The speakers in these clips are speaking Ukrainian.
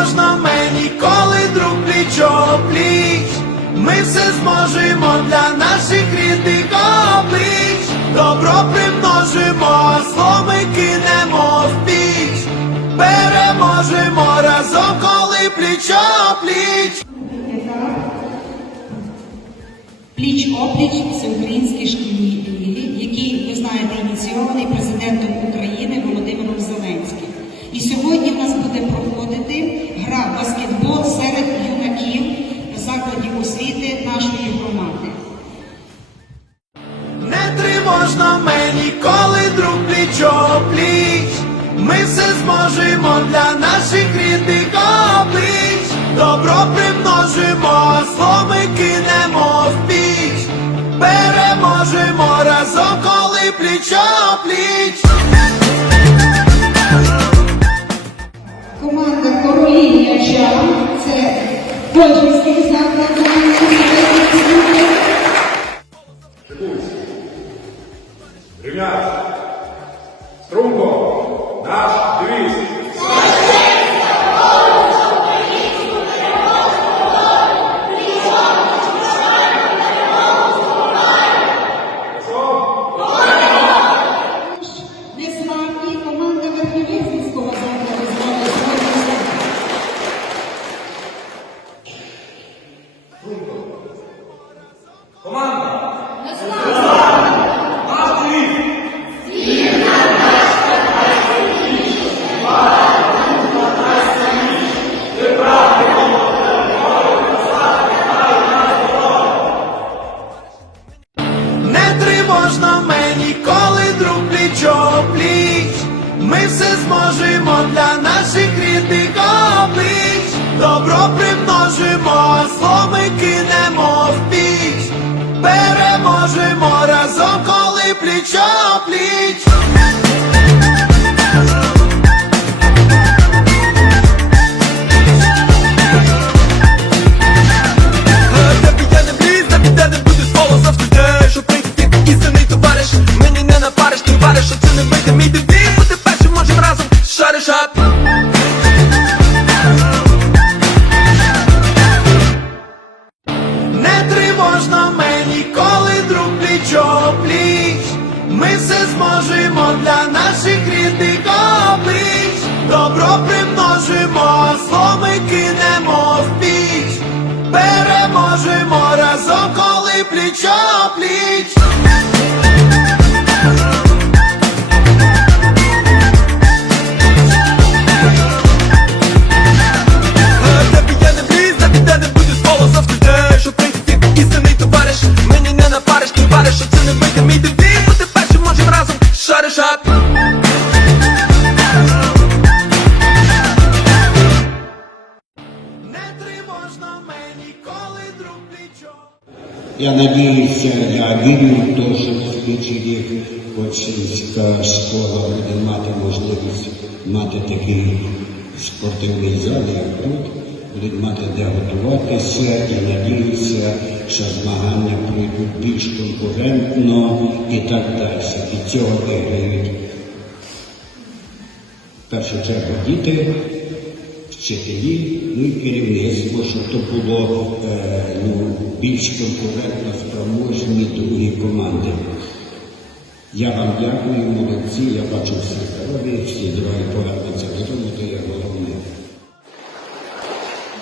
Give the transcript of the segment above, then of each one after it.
можна мені, коли друг пліч. Ми все зможемо для наших рідних облич. Добро примножимо, а зло кинемо в піч. Переможемо разом, коли пліч. Пліч опліч всеукраїнські шкільні ігри, який, ви знаєте, ініційований все зможемо для наших рідних облич. Добро примножимо, а зло ми кинемо в піч. Переможемо разом, коли плічо пліч. Команда королі м'яча це загальної освіти. Рівняться. Струнко. Наш Не тривожно мені, коли друг пліч. Ми все зможемо для наших рідних облич. Добро примножимо, а зло кинемо. Переможемо разом, коли плічо пліч. Де я не вліз, де б не буду свого завжди що ти ти істинний товариш Мені не напариш, ти вариш, що це не вийде мій дебіт Переможемо разом, коли плічо пліч. Я надіюся, я вірю в те, що на слідчий рік Кочинська школа буде мати можливість мати такий спортивний зал, як тут, будуть мати де готуватися. І надіюся, що змагання пройдуть більш конкурентно і так далі. Від цього виграють в першу чергу діти, вчителі, ну і керівництво, щоб то було е, ну, більш конкурентно спроможні другі команди. Я вам дякую, молодці, я бачу всі здорові, всі здорові повернуться додому, то є головне.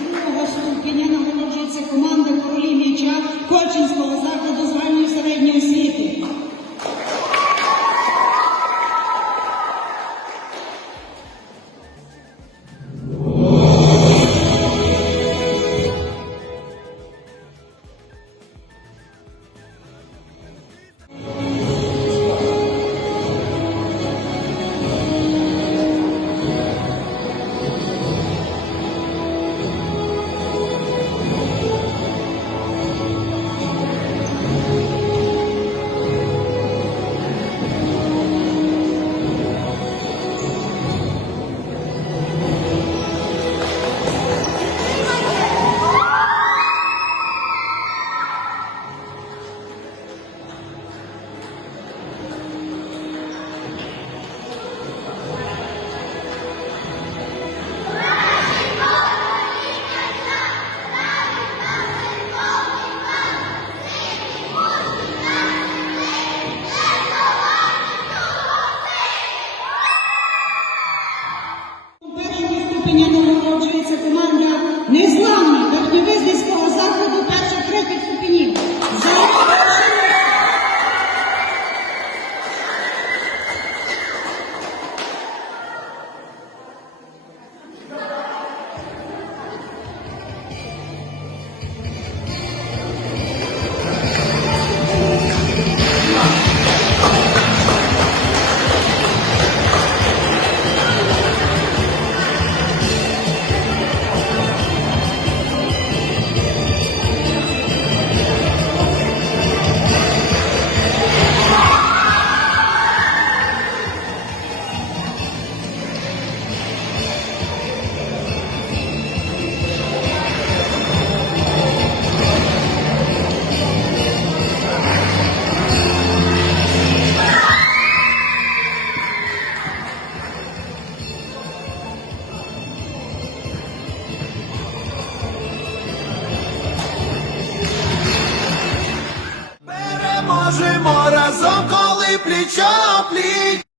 Другого ступеня нагороджується команда королі м'яча Кольчинського закладу Переможемо